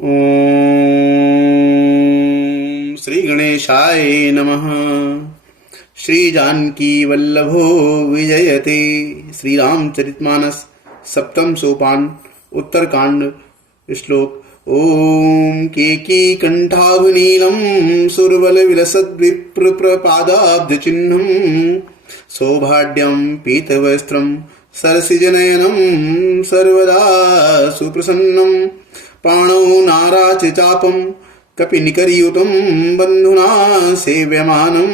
ओम श्री गणेशाय नमः। श्री जानकी वल्लभो विजयते। श्री रामचरितमानस सप्तम सोपान उत्तरकांड श्लोक। ओम केकी कंठाभनीलम सुरबल विलसद्विप्रपादाब्ध चिह्नम सौभाड्यम पीतवस्त्रम सरसिजनयनम सर्वदा सुप्रसन्नम प्राणौ नाराच चापम कपिनिकरयुतं बन्धुना सेव्यमानं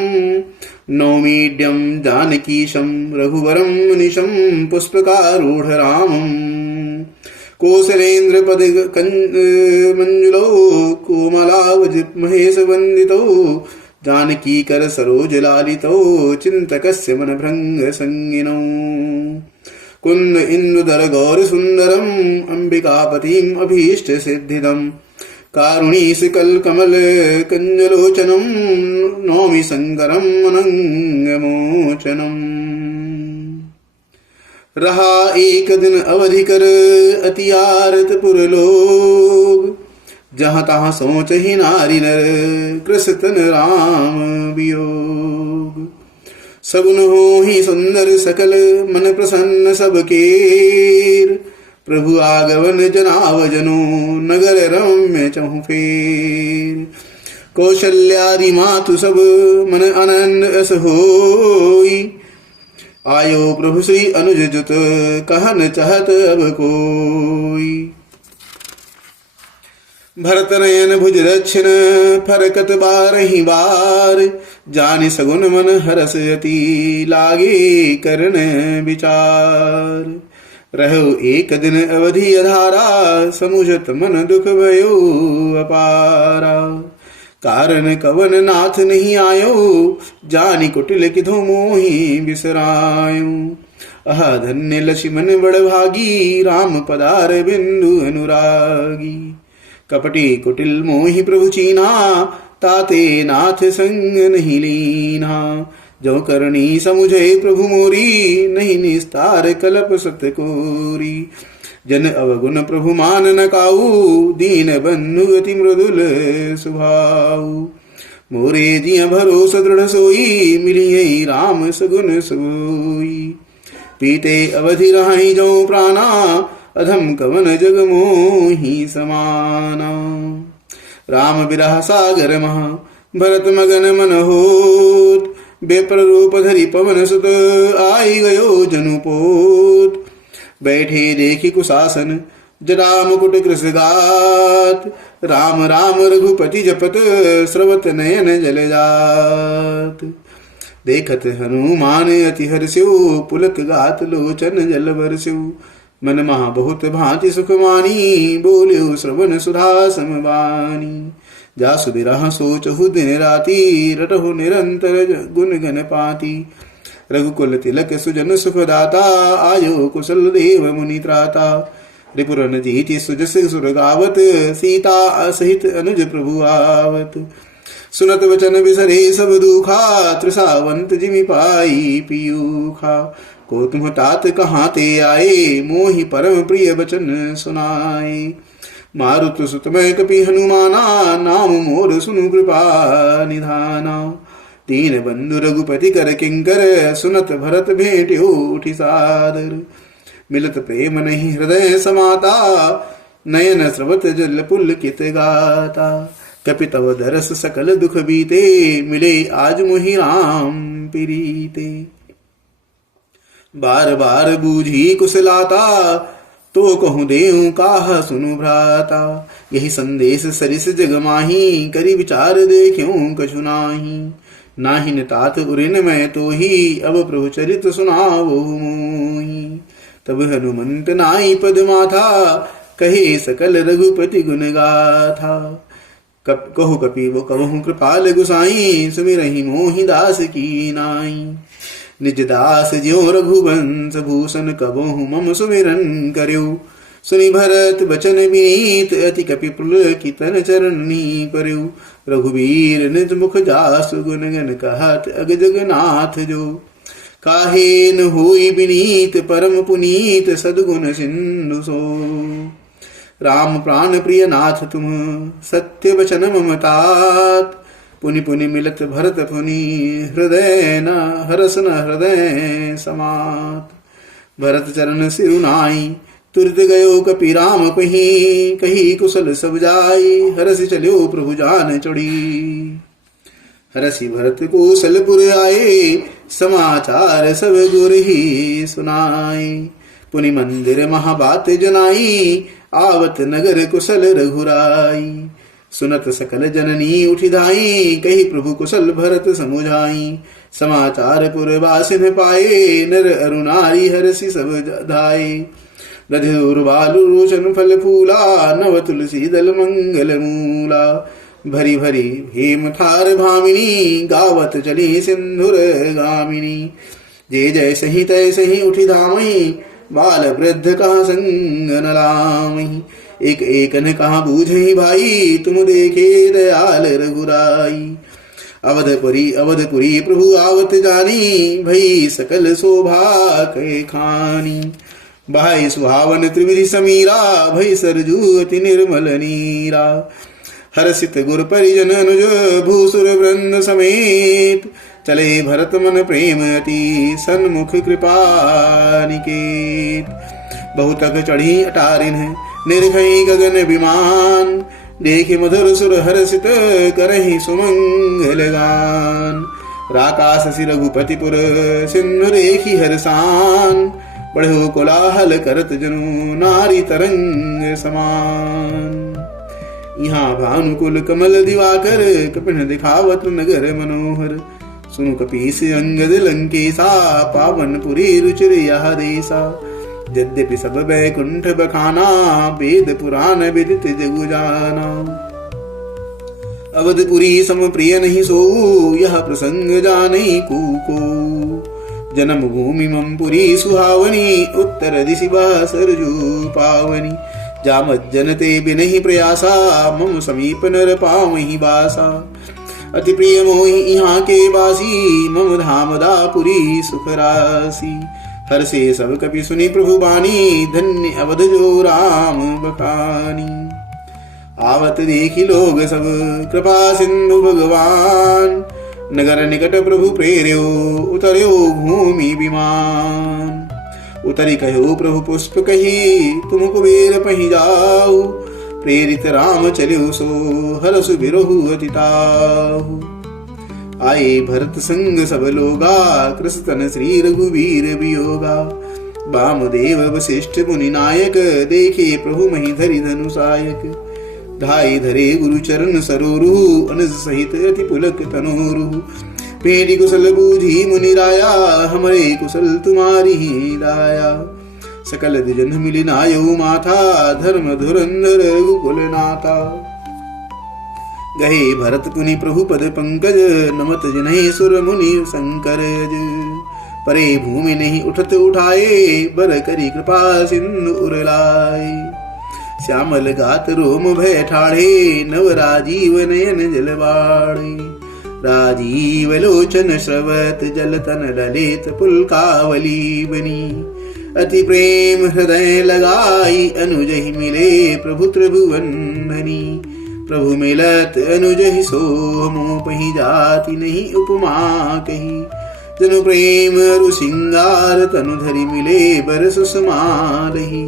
नौमीड्यं जानकीशं रघुवरं मुनिशं पुष्पकारूढरामम् कोसलेन्द्रपदमञ्जुलौ कोमलावजिमहेशवन्दितौ जानकीकरसरोजलालितौ चिन्तकस्य मनभृङ्गसंगिनौ कुन्द इंदुदर गौर सुंदरम अंबिकापतिम अभीष्ट सिद्धिदम कारुणीश कल कमल कंजलोचनम नौमि शंकरम अनंगमोचनम। रहा एक दिन अवधि कर अति आरत पुरलोग जहाँ तहाँ सोच ही नारी नर कृष्ण राम वियोग। सगुन हो ही सुंदर सकल मन प्रसन्न सबकेर प्रभु आगवन जनाव जनो नगर रम्य चहु फेर। कौशल्यादि मातु सब मन आनंद अस होई आयो प्रभु श्री अनुज जुत कहन चाहत अब कोई। भरत नयन भुज दक्षिण फरकत बारही बार जानि सगुन मन हरस अति लागे करन विचार। रहो एक दिन अवधि अधारा समुझत मन दुख भयो अपारा। कारण कवन नाथ नहीं आयो जानि कुटिल किधो मोहि बिसरायो। अहा धन्य लक्ष्मण बड़ भागी राम पदार बिंदु अनुरागी। कपटी कुटिल मोहि प्रभु चीना ताते नाथ संग नहीं लीना। जो करनी समुझे प्रभु मोरी नहीं निस्तार कलप सतकोरी। जन अवगुण प्रभु मान न काऊ दीन बंधु अति मृदुल सुभाऊ। मोरे जिय भरोस दृढ़ सोई मिलिए राम सगुन सोई। पीते अवधि रहाई जो प्राणा अधम कवन जग मोहि समाना। राम विरह सागर महा भरत मगन मन होत बेपर रूप धरि पवन सुत आई गयो जनुपोत। बैठे देखी कुशासन जरा मुकुट कृषगात राम राम रघुपति जपत स्रवत नयन जल जात। देखत हनुमान अति हर्षियो पुलक गात लोचन जल बरस्यो। मन महा बहुत भांति सुख मानी बोल्यो श्रवण सुधा समवानी। जासु बिरह सोचहु दिन राति रटहु निरंतर गुण गण पाती। रघुकुल तिलक सुजन सुखदाता आयो कुशल देव मुनि त्राता। रिपुरन जीति सुजस सुर गावत सीता सहित अनुज प्रभु आवत। सुनत वचन बिसरे सब दुखा त्रिसावंत जिमि पाई पीयूखा। को तुम तात कहाँ ते आए मोहि परम प्रिय वचन सुनाए। मारुत सुत मैं कपि हनुमाना नाम मोर सुनु कृपा निधाना। दीन बंधु रघुपति कर किंकर सुनत भरत भेंट्यो उठि सादर। मिलत प्रेम नहीं हृदय समाता नयन स्रवत जल पुलकित गाता। कपि तव दरस सकल दुख बीते मिले आज मोहि राम प्रीते। बार बार बूझी कुशलाता तो कहूँ देऊं काहा सुनु भ्राता। यही संदेश सरिस जग माही करी विचार देख्यूं कछु नाही। नाहिन तात उरिन मैं तो ही अब प्रभु चरित सुनाओ मोही। तब हनुमंत नाई पद माथा कहे सकल रघुपति गुण गाथा। कहु कपि वो कहूँ कृपाल गुसाई सुमिरहि मोहि दास की नाई। निज दास ज्यो रघुवंश भूषण कबहु मम सुमिरन कर्यो। सुनि भरत बचन विनीत अति कपि पुलकितन चरणी पर्यो। रघुवीर निज मुख जासु गुण गण कहत अग जगन्नाथ जो। काहे न होई विनीत परम पुनीत सद्गुण सिंधु सो। राम प्राण प्रिय नाथ तुम, सत्य वचन ममतात। पुनि पुनि मिलत भरत पुनि, हृदय न हरस न हृदय समात। भरत चरण सिरुनाई, तुरत गयो कपि राम कहीं। कही कुशल सब जाई, हरस चल्यो प्रभु जान चढ़ी। हरसि भरत कौशलपुर आए, समाचार सब गुर ही सुनाई। पुनि मंदिर महाबात जनाई, आवत नगर कुशल रघुराई। सुनत सकल जननी उठी धाई, कही प्रभु कुशल भरत समुझाई। समाचार पुरवासिन पाए, नर अरु नारी हरसि सब धाये। रघुर बालु रोचन फल फूला, नव तुलसी दल मंगल मूला। भरी भरी हेम ठार भामिनी, गावत चली सिंधुर गामिनी। जे जय सही तय सही उठी धामही, बाल वृद्ध कहा संग न लामही। एक एक न कहा बूझही भाई, तुम देखे दयाल रघुराई। अवधपुरी प्रभु आवत जानी, भई सकल शोभा के खानी। भाई सुहावन त्रिविधि समीरा, भई सरजू अति निर्मल नीरा। हर्षित गुर परिजन अनुज, भूसुर वृंद समेत। चले भरत मन प्रेम अति, सन्मुख कृपा निकेत। बहुतक चढ़ी अटारिन, निर्भय गगन विमान। देखे मधुर सुर हर्षित, करहि सुमंगल गान। राकास सि रघुपतिपुर, सिंधु रेखी हरसान। बढ़ो कोलाहल करत जनु, नारी तरंग समान। यहाँ भानुकुल कमल दिवाकर, कपिन दिखावत नगर मनोहर। सुनु कपीस अंगद लंकेसा, पावनपुरी रुचिर यह देसा। यद्यपि सब बैकुंठ बखाना, वेद पुराण विदित जगु जाना। अवधपुरी सम प्रिय नहीं सो, यह प्रसंग जाने को। जन्म भूमि मम पुरी सुहावनी, उत्तर दिशि बह सरजू पावनी। जामत जनते बिनहि प्रयासा, मम समीप नर पावहि बासा। अति प्रिय मोहि यहाँ के बासी, मम धामदापुरी सुख राशि। हर्षे सब कपि सुनि प्रभु बानी, धन्य अवध जो राम बखानी। आवत देखी लोग सब, कृपा सिंधु भगवान। नगर निकट प्रभु प्रेर्यो, उतर्यो भूमि विमान। उतरी कहो प्रभु पुष्प कही, तुम कुबेर पहि जाऊ। प्रेरित राम चल्यो सो, हरसु बिरहु अति ताहु। आए भरत संग सब लोगा, कृष्ण श्री रघुवीर वियोगा। वामदेव वशिष्ठ मुनि नायक, देखे प्रभु मही धरि धनुषायक। धाई धरे गुरु चरण सरोरु, अनुज सहित अति पुलक तनोरु। पेड़ी कुशल बूझी मुनि राया, हमरे कुशल तुम्हारी ही दाया। सकल द्विजन मिलि नायउ माथा, धर्म धुरंधर रघुकुल नाथा। गहे भरत पुनि प्रभु पद पंकज, नमत जिन्हि सुर मुनि शंकर अज। परे भूमि नहीं उठत उठाए, बर करी कृपा सिंधु उरलाए। श्यामल गात रोम भय ठाढ़े, नव राजीव नयन जल बाढ़े। राजीव लोचन श्रवत, जल तन ललित पुलकावली बनी। अति प्रेम हृदय लगाई, अनुजहि मिले प्रभु त्रिभुवन धनी। प्रभु मिलत अनुजहि सो, मोपहि जाति नहीं उपमा कही। जनु प्रेम अरु सिंगार, तनु धरि मिले बरस समारही।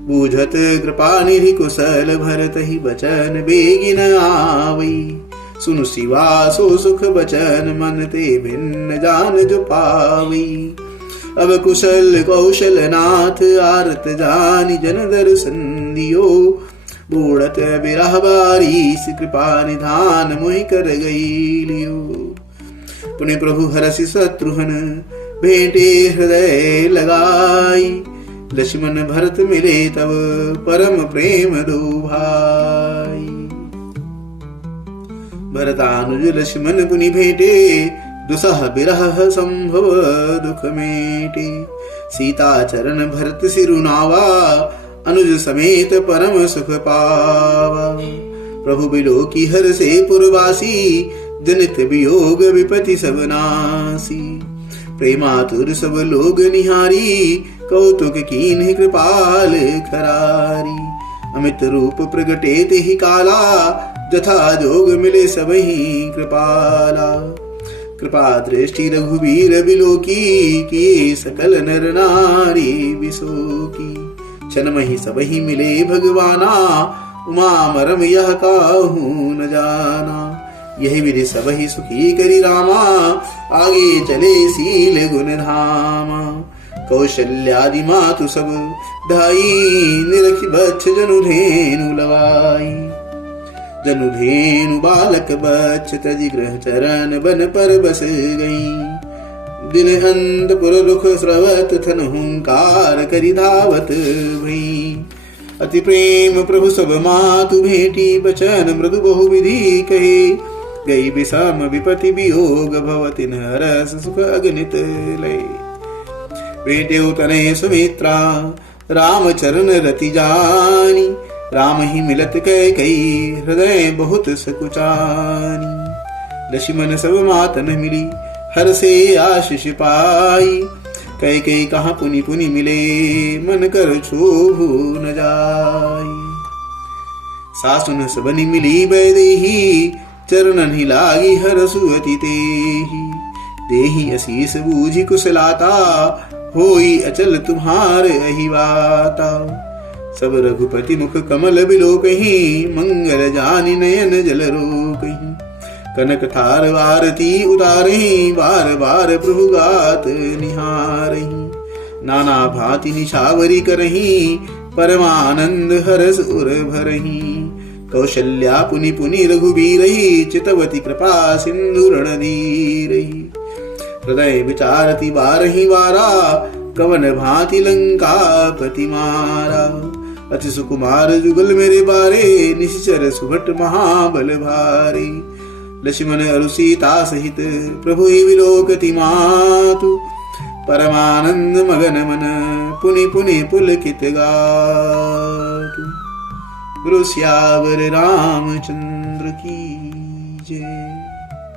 बूझत कृपा निधि कुशल, भरतहि बचन बेगिन आवई। सुनु शिवा सो सुख बचन, मन ते भिन्न जान जो पावई। अब कुशल कौशल नाथ, आरत जानि जन दर्शन दियो। बूढ़त बिरह बारीस, कृपा निधान मोहि कर गई लियो। पुनि प्रभु हरसि शत्रुघ्न, भेंटे हृदय लगाई। लक्ष्मण भरत मिले तब, परम प्रेम दो भाई। भरतानुज लक्ष्मण पुनि भेंटे, दुसह बिरह संभव दुख मेटे। सीता चरण भरत सिरुनावा, अनुज समेत परम सुख पावा। प्रभु बिलो की हर से पुरवासी, जनित वियोग विपति सब नासी। प्रेमातुर सब लोग निहारी, कौतुक कीन्ह कृपाल खरारी। अमित रूप प्रगटे तेहि काला, जथा जोग मिले सबहि कृपाला। कृपा दृष्टि रघुबीर बिलोकी, किए सकल नर नारी विशोकी। क्षणमहि सबहि मिले भगवाना, उमा मरम यह काहू न जाना। यही विधि सबहि सुखी करी रामा, आगे चले सील गुण धामा। कौशल्यादि मातु सब ढाई, निरखि बच्छ जनुधेनु लवाई। जनुधेनु बालक बच्छ, तजि गृह चरण बन पर बस गई। दिन अंतपुर रुख स्रवत, थन हुंकार करि धावत भई। अति प्रेम प्रभु सब मातु भेटी, बचन मृदु बहु विधि कहे। गई विषम विपति वियोग, भवति हरस सुख अगणित लय। भेटे तनय सुमित्रा, राम चरण रति जानी। राम ही मिलत कैकेयी, हृदय बहुत सकुचानी। लक्ष्मण सब मातन मिली, हर से आशीष पाई। कैकेयी कहाँ पुनि पुनि मिले, मन कर क्षोभ न जाई। सासुन सबनि मिली वैदेही, चरणन ही लागी हरसु अति तेहि। देहि असीस बूझि कुशलाता, होई अचल तुम्हार अहिवाता। सब रघुपति मुख कमल बिलोकहि, मंगल जानि नयन जल रोकहि। कनक थार आरती उतारहि, बार बार प्रभु गात निहारहि। नाना भांति निछावरी करहि, परमानंद हरस उर भरहि। कौशल्या पुनि पुनि रघुबीरहि, चितवती कृपा सिंधु रणधीरहि। हृदय विचारति बारहि बारा, कवन भांति लंका पति मारा। अति सुकुमार जुगल मेरे बारे, निश्चर सुभट महाबल भारे। लक्ष्मण अरु सीता सहित, प्रभु विलोकति मातु। परमानंद मगन मन, पुनि पुनि पुलकित गातु। गुरु सियावर रामचंद्र की जय।